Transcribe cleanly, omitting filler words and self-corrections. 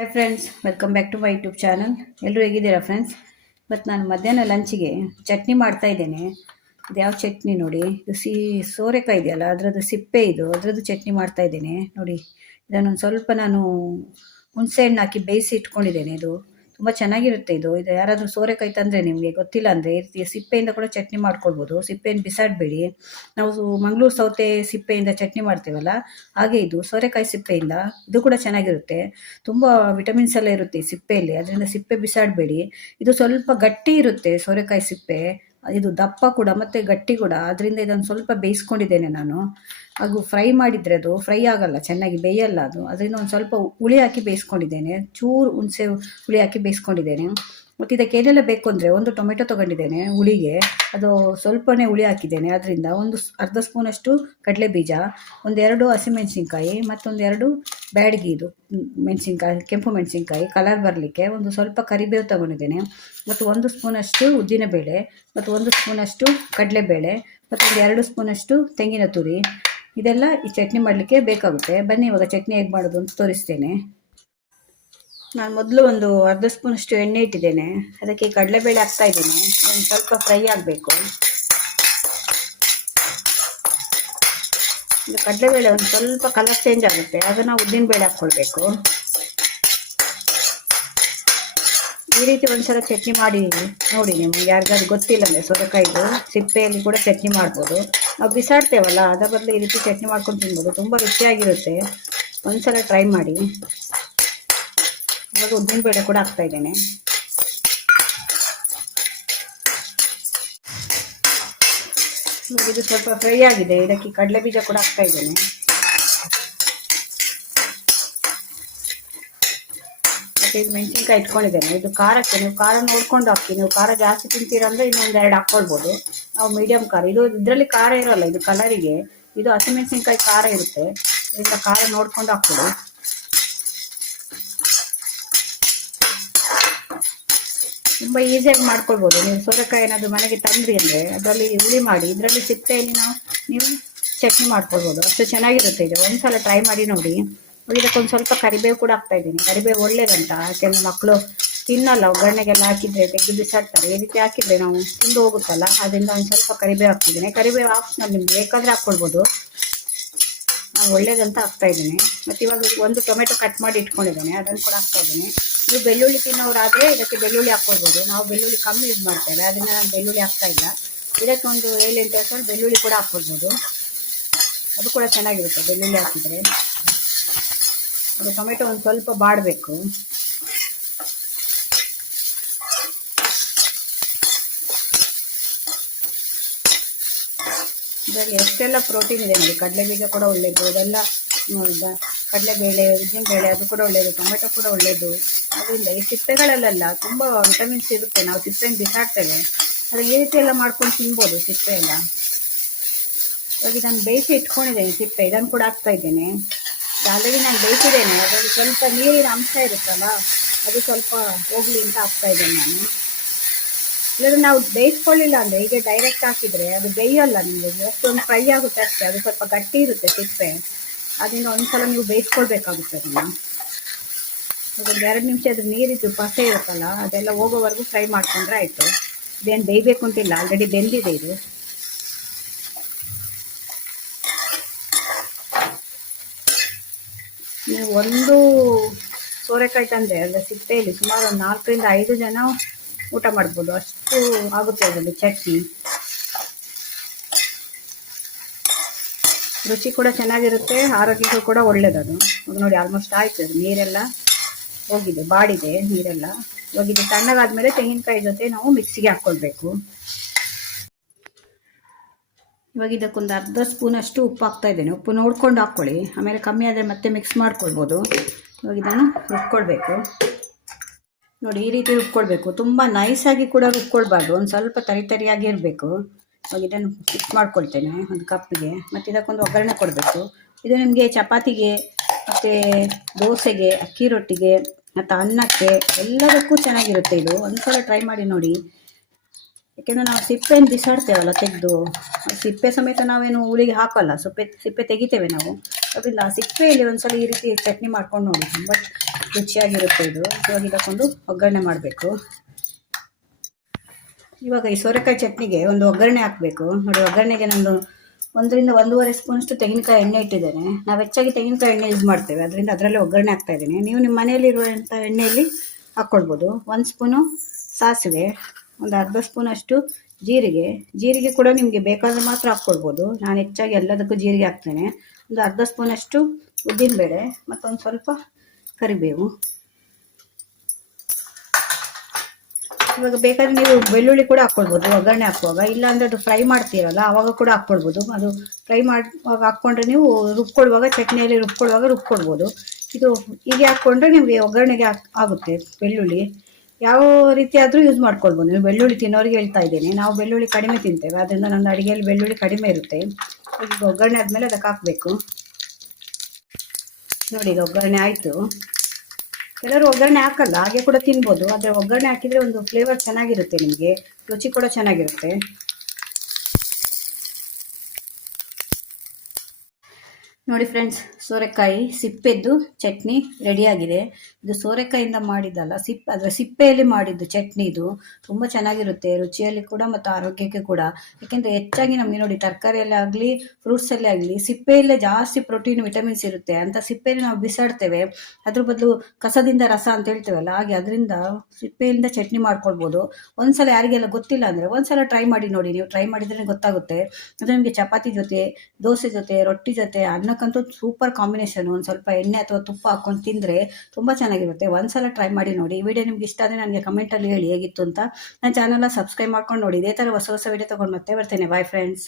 Hi friends, welcome back to my YouTube channel. ಎಲ್ಲರೂ ಹೇಗಿದ್ದೀರಾ friends? ಇವತ್ತು ನಾನು ಮಧ್ಯಾಹ್ನ ಲಂಚಿಗೆ ಚಟ್ನಿ ಮಾಡ್ತಾ ಇದ್ದೇನೆ. ಇದು ಯಾವ ಚಟ್ನಿ ನೋಡಿ, ಇದು ಸೋರೆಕಾಯಿ ಇದೆಯಲ್ಲ, ಅದರದ್ದು ಸಿಪ್ಪೆ ಇದು, ಅದರದ್ದು ಚಟ್ನಿ ಮಾಡ್ತಾ ಇದ್ದೇನೆ ನೋಡಿ. ಇದನ್ನೊಂದು ಸ್ವಲ್ಪ ನಾನು ಹುಣಸೆ ಹಣ್ಣು ಹಾಕಿ ಬೇಯಿಸಿ ಇಟ್ಕೊಂಡಿದ್ದೇನೆ. ಇದು ತುಂಬ ಚೆನ್ನಾಗಿರುತ್ತೆ. ಇದು ಯಾರಾದರೂ ಸೋರೆಕಾಯಿ ತಂದರೆ ನಿಮಗೆ ಗೊತ್ತಿಲ್ಲ ಅಂದರೆ ಈ ರೀತಿ ಸಿಪ್ಪೆಯಿಂದ ಕೂಡ ಚಟ್ನಿ ಮಾಡ್ಕೊಳ್ಬೋದು. ಸಿಪ್ಪೆಯನ್ನು ಬಿಸಾಡಬೇಡಿ. ನಾವು ಮಂಗಳೂರು ಸೌತೆ ಸಿಪ್ಪೆಯಿಂದ ಚಟ್ನಿ ಮಾಡ್ತೇವಲ್ಲ, ಹಾಗೆ ಇದು ಸೋರೆಕಾಯಿ ಸಿಪ್ಪೆಯಿಂದ ಇದು ಕೂಡ ಚೆನ್ನಾಗಿರುತ್ತೆ. ತುಂಬ ವಿಟಮಿನ್ಸ್ ಎಲ್ಲ ಇರುತ್ತೆ ಈ ಸಿಪ್ಪೆಯಲ್ಲಿ, ಅದರಿಂದ ಸಿಪ್ಪೆ ಬಿಸಾಡಬೇಡಿ. ಇದು ಸ್ವಲ್ಪ ಗಟ್ಟಿ ಇರುತ್ತೆ ಸೋರೆಕಾಯಿ ಸಿಪ್ಪೆ, ಇದು ದಪ್ಪ ಕೂಡ ಮತ್ತು ಗಟ್ಟಿ ಕೂಡ. ಅದರಿಂದ ಇದನ್ನು ಸ್ವಲ್ಪ ಬೇಯಿಸ್ಕೊಂಡಿದ್ದೇನೆ ನಾನು. ಹಾಗೂ ಫ್ರೈ ಮಾಡಿದರೆ ಅದು ಫ್ರೈ ಆಗಲ್ಲ, ಚೆನ್ನಾಗಿ ಬೇಯಲ್ಲ ಅದು. ಅದರಿಂದ ಒಂದು ಸ್ವಲ್ಪ ಹುಳಿ ಹಾಕಿ ಬೇಯಿಸ್ಕೊಂಡಿದ್ದೇನೆ, ಚೂರು ಹುಣಸೆ ಹುಳಿ ಹಾಕಿ ಬೇಯಿಸ್ಕೊಂಡಿದ್ದೇನೆ. ಮತ್ತು ಇದಕ್ಕೆ ಏನೆಲ್ಲ ಬೇಕು ಅಂದರೆ, ಒಂದು ಟೊಮೆಟೊ ತೊಗೊಂಡಿದ್ದೇನೆ ಹುಳಿಗೆ, ಅದು ಸ್ವಲ್ಪನೇ ಹುಳಿ ಹಾಕಿದ್ದೇನೆ. ಅದರಿಂದ ಅರ್ಧ ಸ್ಪೂನಷ್ಟು ಕಡಲೆ ಬೀಜ, ಒಂದೆರಡು ಹಸಿಮೆಣಸಿನ್ಕಾಯಿ, ಮತ್ತೊಂದೆರಡು ಬ್ಯಾಡಗಿ, ಇದು ಮೆಣಸಿನ್ಕಾಯಿ, ಕೆಂಪು ಮೆಣಸಿನ್ಕಾಯಿ ಕಲರ್ ಬರಲಿಕ್ಕೆ. ಒಂದು ಸ್ವಲ್ಪ ಕರಿಬೇವು ತೊಗೊಂಡಿದ್ದೇನೆ, ಮತ್ತು 1 ಸ್ಪೂನಷ್ಟು ಉದ್ದಿನಬೇಳೆ, ಮತ್ತು 1 ಸ್ಪೂನಷ್ಟು ಕಡಲೆಬೇಳೆ, ಮತ್ತು 2 ಸ್ಪೂನಷ್ಟು ತೆಂಗಿನ ತುರಿ. ಇದೆಲ್ಲ ಈ ಚಟ್ನಿ ಮಾಡಲಿಕ್ಕೆ ಬೇಕಾಗುತ್ತೆ. ಬನ್ನಿ ಇವಾಗ ಚಟ್ನಿ ಹೇಗೆ ಮಾಡೋದು ಅಂತ ತೋರಿಸ್ತೇನೆ. ನಾನು ಮೊದಲು ಒಂದು ಅರ್ಧ ಸ್ಪೂನಷ್ಟು ಎಣ್ಣೆ ಇಟ್ಟಿದ್ದೇನೆ. ಅದಕ್ಕೆ ಕಡಲೆಬೇಳೆ ಹಾಕ್ತಾ ಇದ್ದೇನೆ. ಒಂದು ಸ್ವಲ್ಪ ಫ್ರೈ ಆಗಬೇಕು. ಇದು ಕಡಲೆಬೇಳೆ ಒಂದು ಸ್ವಲ್ಪ ಕಲರ್ ಚೇಂಜ್ ಆಗುತ್ತೆ, ಆಗ ನಾವು ಉದ್ದಿನಬೇಳೆ ಹಾಕ್ಕೊಳ್ಬೇಕು. ಈ ರೀತಿ ಒಂದ್ಸಲ ಚಟ್ನಿ ಮಾಡಿ ನೋಡಿ. ನಿಮ್ಗೆ ಯಾರಿಗಾದ್ರು ಗೊತ್ತಿಲ್ಲ ಅಂದರೆ ಸೋರೆಕಾಯಿದು ಸಿಪ್ಪೆಯಲ್ಲಿ ಕೂಡ ಚಟ್ನಿ ಮಾಡ್ಬೋದು. ನಾವು ಬಿಸಾಡ್ತೇವಲ್ಲ, ಅದರ ಬದಲು ಈ ರೀತಿ ಚಟ್ನಿ ಮಾಡ್ಕೊಂಡು ತಿನ್ಬೋದು, ತುಂಬ ರುಚಿಯಾಗಿರುತ್ತೆ. ಒಂದ್ಸಲ ಟ್ರೈ ಮಾಡಿ. ಇವಾಗ ಉದ್ದಿನಬೇಳೆ ಕೂಡ ಹಾಕ್ತಾ ಇದ್ದೇನೆ. ಇದು ಸ್ವಲ್ಪ ಫ್ರೈ ಆಗಿದೆ, ಇದಕ್ಕೆ ಕಡಲೆ ಬೀಜ ಕೂಡ ಹಾಕ್ತಾ ಇದ್ದೇನೆ. ಮತ್ತು ಇದು ಮೆಣಸಿನ್ಕಾಯಿ ಇಟ್ಕೊಂಡಿದ್ದೇನೆ. ಇದು ಖಾರಕ್ಕೆ ನೀವು ಖಾರ ನೋಡ್ಕೊಂಡು ಹಾಕಿ. ನೀವು ಖಾರ ಜಾಸ್ತಿ ತಿಂತೀರ ಅಂದರೆ ಇನ್ನೊಂದು 2 ಹಾಕ್ಕೊಳ್ಬೋದು. ನಾವು ಮೀಡಿಯಮ್ ಖಾರ, ಇದರಲ್ಲಿ ಖಾರ ಇರೋಲ್ಲ, ಇದು ಕಲರಿಗೆ. ಇದು ಹಸಿಮೆಣಸಿನ್ಕಾಯಿ ಖಾರ ಇರುತ್ತೆ, ಇದರಿಂದ ಖಾರ ನೋಡ್ಕೊಂಡು ಹಾಕ್ಕೊಡಿ. ತುಂಬ ಈಸಿಯಾಗಿ ಮಾಡ್ಕೊಳ್ಬೋದು. ನೀವು ಸೋರೆಕಾಯಿ ಏನಾದರೂ ಮನೆಗೆ ತಂದ್ರಿ ಅಂದರೆ ಅದರಲ್ಲಿ ಹುಳಿ ಮಾಡಿ ಇದರಲ್ಲಿ ಸಿಪ್ಪೆಯಲ್ಲಿ ನೀವು ಚಟ್ನಿ ಮಾಡ್ಕೊಳ್ಬೋದು. ಅಷ್ಟು ಚೆನ್ನಾಗಿರುತ್ತೆ. ಇದು ಒಂದ್ಸಲ ಟ್ರೈ ಮಾಡಿ ನೋಡಿ. ಇದಕ್ಕೊಂದು ಸ್ವಲ್ಪ ಕರಿಬೇವು ಕೂಡ ಹಾಕ್ತಾ ಇದ್ದೀನಿ. ಕರಿಬೇವು ಒಳ್ಳೇದಂತ, ಯಾಕೆಂದರೆ ಮಕ್ಕಳು ತಿನ್ನಲ್ಲ, ಒಗ್ಗರಣೆಗೆಲ್ಲ ಹಾಕಿದರೆ ತೆಗೆದು ಬಿಸಾಡ್ತಾರೆ. ಈ ರೀತಿ ಹಾಕಿದರೆ ನಾವು ತಿಂದು ಹೋಗುತ್ತಲ್ಲ, ಅದರಿಂದ ಒಂದು ಸ್ವಲ್ಪ ಕರಿಬೇವು ಹಾಕ್ತಿದ್ದೀನಿ. ಕರಿಬೇವು ಆಪ್ಷನಲ್, ನಿಮ್ಗೆ ಬೇಕಾದರೆ ಹಾಕ್ಕೊಳ್ಬೋದು. ನಾನು ಒಳ್ಳೇದಂತ ಹಾಕ್ತಾ ಇದ್ದೀನಿ. ಮತ್ತು ಇವಾಗ ಒಂದು ಟೊಮೆಟೊ ಕಟ್ ಮಾಡಿ ಇಟ್ಕೊಂಡಿದ್ದೇನೆ, ಅದನ್ನು ಕೂಡ ಹಾಕ್ತಾ ಇದ್ದೀನಿ. ನೀವು ಬೆಳ್ಳುಳ್ಳಿ ತಿನ್ನೋರಾದರೆ ಇದಕ್ಕೆ ಬೆಳ್ಳುಳ್ಳಿ ಹಾಕ್ಕೊಳ್ಬೋದು. ನಾವು ಬೆಳ್ಳುಳ್ಳಿ ಕಮ್ಮಿ ಯೂಸ್ ಮಾಡ್ತೇವೆ, ಅದರಿಂದ ನಾನು ಬೆಳ್ಳುಳ್ಳಿ ಹಾಕ್ತಾ ಇಲ್ಲ. ಇದಕ್ಕೆ ಒಂದು 7-8 ಎಸಳು ಬೆಳ್ಳುಳ್ಳಿ ಕೂಡ ಹಾಕ್ಕೊಳ್ಬೋದು, ಅದು ಕೂಡ ಚೆನ್ನಾಗಿರುತ್ತೆ ಬೆಳ್ಳುಳ್ಳಿ ಹಾಕಿದರೆ. ಅದು ಟೊಮೆಟೊ ಒಂದು ಸ್ವಲ್ಪ ಬಾಡಬೇಕು. ಇದರಲ್ಲಿ ಎಷ್ಟೆಲ್ಲ ಪ್ರೋಟೀನ್ ಇದೆ ನೋಡಿ. ಕಡಲೆ ಬೀಜ ಕೂಡ ಒಳ್ಳೆಯದು, ಅದೆಲ್ಲ ಕಡಲೆಬೇಳೆ, ಉದ್ದಿನಬೇಳೆ ಅದು ಕೂಡ ಒಳ್ಳೆಯದು, ಟೊಮೆಟೊ ಕೂಡ ಒಳ್ಳೆಯದು. ಅದರಿಂದ ಈ ಸಿಪ್ಪೆಗಳಲ್ಲೆಲ್ಲ ತುಂಬ ವಿಟಮಿನ್ಸ್ ಇರುತ್ತೆ. ನಾವು ಸಿಪ್ಪೆಯನ್ನು ಬಿಸಾಡ್ತೇವೆ, ಅದು ಈ ರೀತಿ ಎಲ್ಲ ಮಾಡ್ಕೊಂಡು ತಿನ್ಬೋದು ಸಿಪ್ಪೆ ಎಲ್ಲ. ಇವಾಗ ನಾನು ಬೇಯಿಸಿ ಇಟ್ಕೊಂಡಿದ್ದೇನೆ ಸಿಪ್ಪೆ, ಇದನ್ನು ಕೂಡ ಹಾಕ್ತಾ ಇದ್ದೇನೆ. ಆಲ್ರೆಡಿ ನಾನು ಬೇಯಿಸಿದ್ದೇನೆ, ಅದರಲ್ಲಿ ಸ್ವಲ್ಪ ನೀರಿನ ಅಂಶ ಇರುತ್ತಲ್ಲ, ಅದು ಸ್ವಲ್ಪ ಹೋಗಲಿ ಅಂತ ಹಾಕ್ತಾ ಇದ್ದೇನೆ ನಾನು. ಇಲ್ಲಾಂದರೆ ನಾವು ಬೇಯಿಸ್ಕೊಳ್ಳಿಲ್ಲ ಅಂದರೆ ಹೀಗೆ ಡೈರೆಕ್ಟ್ ಹಾಕಿದರೆ ಅದು ಬೇಯಲ್ಲ ನಿಮಗೆ, ಜಸ್ಟ್ ಒಂದು ಫ್ರೈ ಆಗುತ್ತೆ ಅಷ್ಟೇ. ಅದು ಸ್ವಲ್ಪ ಗಟ್ಟಿ ಇರುತ್ತೆ ಸಿಪ್ಪೆ, ಅದರಿಂದ ಒಂದ್ಸಲ ನೀವು ಬೇಯಿಸ್ಕೊಳ್ಬೇಕಾಗುತ್ತೆ ಅದನ್ನು. ಒಂದು 2 ನಿಮಿಷ ಅದ್ರ ನೀರಿದ್ದು ಪಸೆ ಇರುತ್ತಲ್ಲ, ಅದೆಲ್ಲ ಹೋಗೋವರೆಗೂ ಫ್ರೈ ಮಾಡ್ಕೊಂಡ್ರೆ ಆಯಿತು. ಇದೇನು ಬೇಯಬೇಕು ಅಂತಿಲ್ಲ, ಆಲ್ರೆಡಿ ಬೆಂದಿದೆ ಇದು. ನೀವು ಒಂದು ಸೋರೆಕಾಯಿ ತಂದರೆ ಅದರ ಸಿಪ್ಪೆಯಲ್ಲಿ ಸುಮಾರು ಒಂದು 4ರಿಂದ 5 ಜನ ಊಟ ಮಾಡ್ಬೋದು, ಅಷ್ಟು ಆಗುತ್ತೆ ಅದರಲ್ಲಿ ಚಟ್ನಿ. ರುಚಿ ಕೂಡ ಚೆನ್ನಾಗಿರುತ್ತೆ, ಆರೋಗ್ಯಕ್ಕೂ ಕೂಡ ಒಳ್ಳೆಯದದು. ನೋಡಿ ಆಲ್ಮೋಸ್ಟ್ ಆಯಿತು, ಅದು ನೀರೆಲ್ಲ ಹೋಗಿದೆ, ಬಾಡಿದೆ ನೀರೆಲ್ಲ ಹೋಗಿದೆ. ತಣ್ಣಗಾದ್ಮೇಲೆ ತೆಂಗಿನಕಾಯಿ ಜೊತೆ ನಾವು ಮಿಕ್ಸಿಗೆ ಹಾಕ್ಕೊಳ್ಬೇಕು. ಇವಾಗ ಇದಕ್ಕೊಂದು ಅರ್ಧ ಸ್ಪೂನಷ್ಟು ಉಪ್ಪು ಹಾಕ್ತಾ ಇದ್ದೇನೆ. ಉಪ್ಪು ನೋಡ್ಕೊಂಡು ಹಾಕ್ಕೊಳ್ಳಿ, ಆಮೇಲೆ ಕಮ್ಮಿ ಆದರೆ ಮತ್ತೆ ಮಿಕ್ಸ್ ಮಾಡ್ಕೊಳ್ಬೋದು. ಇವಾಗ ಇದನ್ನು ರುಬ್ಕೊಳ್ಬೇಕು ನೋಡಿ. ಈ ರೀತಿ ರುಬ್ಕೊಳ್ಬೇಕು, ತುಂಬ ನೈಸಾಗಿ ಕೂಡ ರುಬ್ಕೊಳ್ಬಾರ್ದು, ಒಂದು ಸ್ವಲ್ಪ ತರಿಯಾಗಿ ಇರಬೇಕು. ಇವಾಗ ಇದನ್ನು ಮಿಕ್ಸ್ ಮಾಡ್ಕೊಳ್ತೇನೆ ಒಂದು ಕಪ್ಪಿಗೆ. ಮತ್ತು ಇದಕ್ಕೊಂದು ಒಗ್ಗರಣೆ ಕೊಡಬೇಕು. ಇದು ನಿಮಗೆ ಚಪಾತಿಗೆ, ಮತ್ತು ದೋಸೆಗೆ, ಅಕ್ಕಿ ರೊಟ್ಟಿಗೆ, ಮತ್ತು ಅನ್ನಕ್ಕೆ ಎಲ್ಲದಕ್ಕೂ ಚೆನ್ನಾಗಿರುತ್ತೆ. ಇದು ಒಂದ್ಸಲ ಟ್ರೈ ಮಾಡಿ ನೋಡಿ. ಯಾಕೆಂದರೆ ನಾವು ಸಿಪ್ಪೆಯನ್ನು ಬಿಸಾಡ್ತೇವಲ್ಲ ತೆಗೆದು, ಸಿಪ್ಪೆ ಸಮೇತ ನಾವೇನು ಹುಳಿಗೆ ಹಾಕೋಲ್ಲ, ಸಿಪ್ಪೆ ತೆಗಿತೇವೆ ನಾವು. ಅದರಿಂದ ಸಿಪ್ಪೆಯಲ್ಲಿ ಒಂದ್ಸಲ ಈ ರೀತಿ ಚಟ್ನಿ ಮಾಡ್ಕೊಂಡು ನೋಡಿ, ತುಂಬ ರುಚಿಯಾಗಿರುತ್ತೆ ಇದು. ಇವಾಗ ಇದಕ್ಕೊಂದು ಒಗ್ಗರಣೆ ಮಾಡಬೇಕು. ಇವಾಗ ಈ ಸೋರೆಕಾಯಿ ಚಟ್ನಿಗೆ ಒಂದು ಒಗ್ಗರಣೆ ಹಾಕಬೇಕು ನೋಡಿ. ಒಗ್ಗರಣೆಗೆ ನಾನು 1-1.5 ಸ್ಪೂನಷ್ಟು ತೆಂಗಿನಕಾಯಿ ಎಣ್ಣೆ ಇಟ್ಟಿದ್ದೇನೆ. ನಾವು ಹೆಚ್ಚಾಗಿ ತೆಂಗಿನಕಾಯಿ ಎಣ್ಣೆ ಯೂಸ್ ಮಾಡ್ತೇವೆ, ಅದರಿಂದ ಅದರಲ್ಲೇ ಒಗ್ಗರಣೆ ಹಾಕ್ತಾ ಇದ್ದೀನಿ. ನೀವು ನಿಮ್ಮ ಮನೆಯಲ್ಲಿರುವಂಥ ಎಣ್ಣೆಯಲ್ಲಿ ಹಾಕ್ಕೊಳ್ಬೋದು. 1 ಸ್ಪೂನು ಸಾಸಿವೆ, ಒಂದು ಅರ್ಧ ಸ್ಪೂನಷ್ಟು ಜೀರಿಗೆ ಕೂಡ ನಿಮಗೆ ಬೇಕಾದ್ರೆ ಮಾತ್ರ ಹಾಕ್ಕೊಳ್ಬೋದು. ನಾನು ಹೆಚ್ಚಾಗಿ ಎಲ್ಲದಕ್ಕೂ ಜೀರಿಗೆ ಹಾಕ್ತೇನೆ. ಒಂದು ಅರ್ಧ ಸ್ಪೂನಷ್ಟು ಉದ್ದಿನಬೇಳೆ, ಮತ್ತೊಂದು ಸ್ವಲ್ಪ ಕರಿಬೇವು. ಇವಾಗ ಬೇಕಾದ್ರೆ ನೀವು ಬೆಳ್ಳುಳ್ಳಿ ಕೂಡ ಹಾಕ್ಕೊಳ್ಬೋದು ಒಗ್ಗರಣೆ ಹಾಕುವಾಗ, ಇಲ್ಲಾಂದರೆ ಅದು ಫ್ರೈ ಮಾಡ್ತೀರಲ್ಲ ಆವಾಗ ಕೂಡ ಹಾಕ್ಕೊಳ್ಬೋದು. ಅದು ಫ್ರೈ ಮಾಡುವಾಗ ಹಾಕ್ಕೊಂಡ್ರೆ ನೀವು ರುಬ್ಕೊಳ್ಳುವಾಗ ಚಟ್ನಿಯಲ್ಲಿ ರುಬ್ಕೊಳ್ಬೋದು. ಇದು ಹೀಗೆ ಹಾಕ್ಕೊಂಡ್ರೆ ನಿಮಗೆ ಒಗ್ಗರಣೆಗೆ ಆಗುತ್ತೆ. ಬೆಳ್ಳುಳ್ಳಿ ಯಾವ ರೀತಿ ಆದರೂ ಯೂಸ್ ಮಾಡ್ಕೊಳ್ಬೋದು. ನೀವು ಬೆಳ್ಳುಳ್ಳಿ ತಿನ್ನೋರಿಗೆ ಹೇಳ್ತಾ ಇದ್ದೀನಿ, ನಾವು ಬೆಳ್ಳುಳ್ಳಿ ಕಡಿಮೆ ತಿಂತೇವೆ, ಅದರಿಂದ ನನ್ನ ಅಡುಗೆಯಲ್ಲಿ ಬೆಳ್ಳುಳ್ಳಿ ಕಡಿಮೆ ಇರುತ್ತೆ. ಈಗ ಒಗ್ಗರಣೆ ಆದಮೇಲೆ ಅದಕ್ಕೆ ಹಾಕಬೇಕು ನೋಡಿ. ಈಗ ಒಗ್ಗರಣೆ ಆಯಿತು. ಕೆಲವರು ಒಗ್ಗರಣೆ ಹಾಕಲ್ಲ, ಹಾಗೆ ಕೂಡ ತಿನ್ಬೋದು. ಆದರೆ ಒಗ್ಗರಣೆ ಹಾಕಿದರೆ ಒಂದು ಫ್ಲೇವರ್ ಚೆನ್ನಾಗಿರುತ್ತೆ, ನಿಮಗೆ ರುಚಿ ಕೂಡ ಚೆನ್ನಾಗಿರುತ್ತೆ. ನೋಡಿ ಫ್ರೆಂಡ್ಸ್, ಸೋರೆಕಾಯಿ ಸಿಪ್ಪೆದ್ದು ಚಟ್ನಿ ರೆಡಿಯಾಗಿದೆ. ಇದು ಸೋರೆಕಾಯಿಂದ ಮಾಡಿದ್ದಲ್ಲ, ಅದರ ಸಿಪ್ಪೆಯಲ್ಲಿ ಮಾಡಿದ್ದು ಚಟ್ನಿ. ಇದು ತುಂಬ ಚೆನ್ನಾಗಿರುತ್ತೆ ರುಚಿಯಲ್ಲಿ ಕೂಡ ಮತ್ತು ಆರೋಗ್ಯಕ್ಕೆ ಕೂಡ. ಯಾಕೆಂದರೆ ಹೆಚ್ಚಾಗಿ ನಮಗೆ ನೋಡಿ ತರಕಾರಿಯಲ್ಲೇ ಆಗಲಿ ಫ್ರೂಟ್ಸಲ್ಲೇ ಆಗಲಿ ಸಿಪ್ಪೆಯಲ್ಲೇ ಜಾಸ್ತಿ ಪ್ರೋಟೀನ್ ವಿಟಮಿನ್ಸ್ ಇರುತ್ತೆ. ಅಂತ ಸಿಪ್ಪೆಯಲ್ಲಿ ನಾವು ಬಿಸಾಡ್ತೇವೆ, ಅದ್ರ ಬದಲು ಕಸದಿಂದ ರಸ ಅಂತ ಹೇಳ್ತೇವಲ್ಲ, ಹಾಗೆ ಅದರಿಂದ ಸಿಪ್ಪೆಯಿಂದ ಚಟ್ನಿ ಮಾಡ್ಕೊಳ್ಬೋದು. ಒಂದ್ಸಲ ಯಾರಿಗೆಲ್ಲ ಗೊತ್ತಿಲ್ಲ ಅಂದರೆ ಒಂದ್ಸಲ ಟ್ರೈ ಮಾಡಿ ನೋಡಿ. ನೀವು ಟ್ರೈ ಮಾಡಿದ್ರೆ ಗೊತ್ತಾಗುತ್ತೆ. ಅದು ನಿಮಗೆ ಚಪಾತಿ ಜೊತೆ, ದೋಸೆ ಜೊತೆ, ರೊಟ್ಟಿ ಜೊತೆ, ಅನ್ನಕ್ಕಂತೂ ಸೂಪರ್ ಕಾಂಬಿನೇಷನ್. ಒಂದು ಸ್ವಲ್ಪ ಎಣ್ಣೆ ಅಥವಾ ತುಪ್ಪ ಹಾಕ್ಕೊಂಡು ತಿಂದರೆ ತುಂಬ ಚೆನ್ನಾಗಿರುತ್ತೆ. ಒಂದ್ಸಲ ಟ್ರೈ ಮಾಡಿ ನೋಡಿ. ಈ ವಿಡಿಯೋ ನಿಮ್ಗೆ ಇಷ್ಟ ಆದರೆ ನನಗೆ ಕಮೆಂಟಲ್ಲಿ ಹೇಳಿ ಹೇಗಿತ್ತು ಅಂತ. ನನ್ನ ಚಾನಲ್ನ ಸಬ್ಸ್ಕ್ರೈಬ್ ಮಾಡ್ಕೊಂಡು ನೋಡಿ. ಇದೇ ಥರ ಹೊಸ ವಿಡಿಯೋ ತೊಗೊಂಡು ಮತ್ತೆ ಬರ್ತೇನೆ. Bye friends.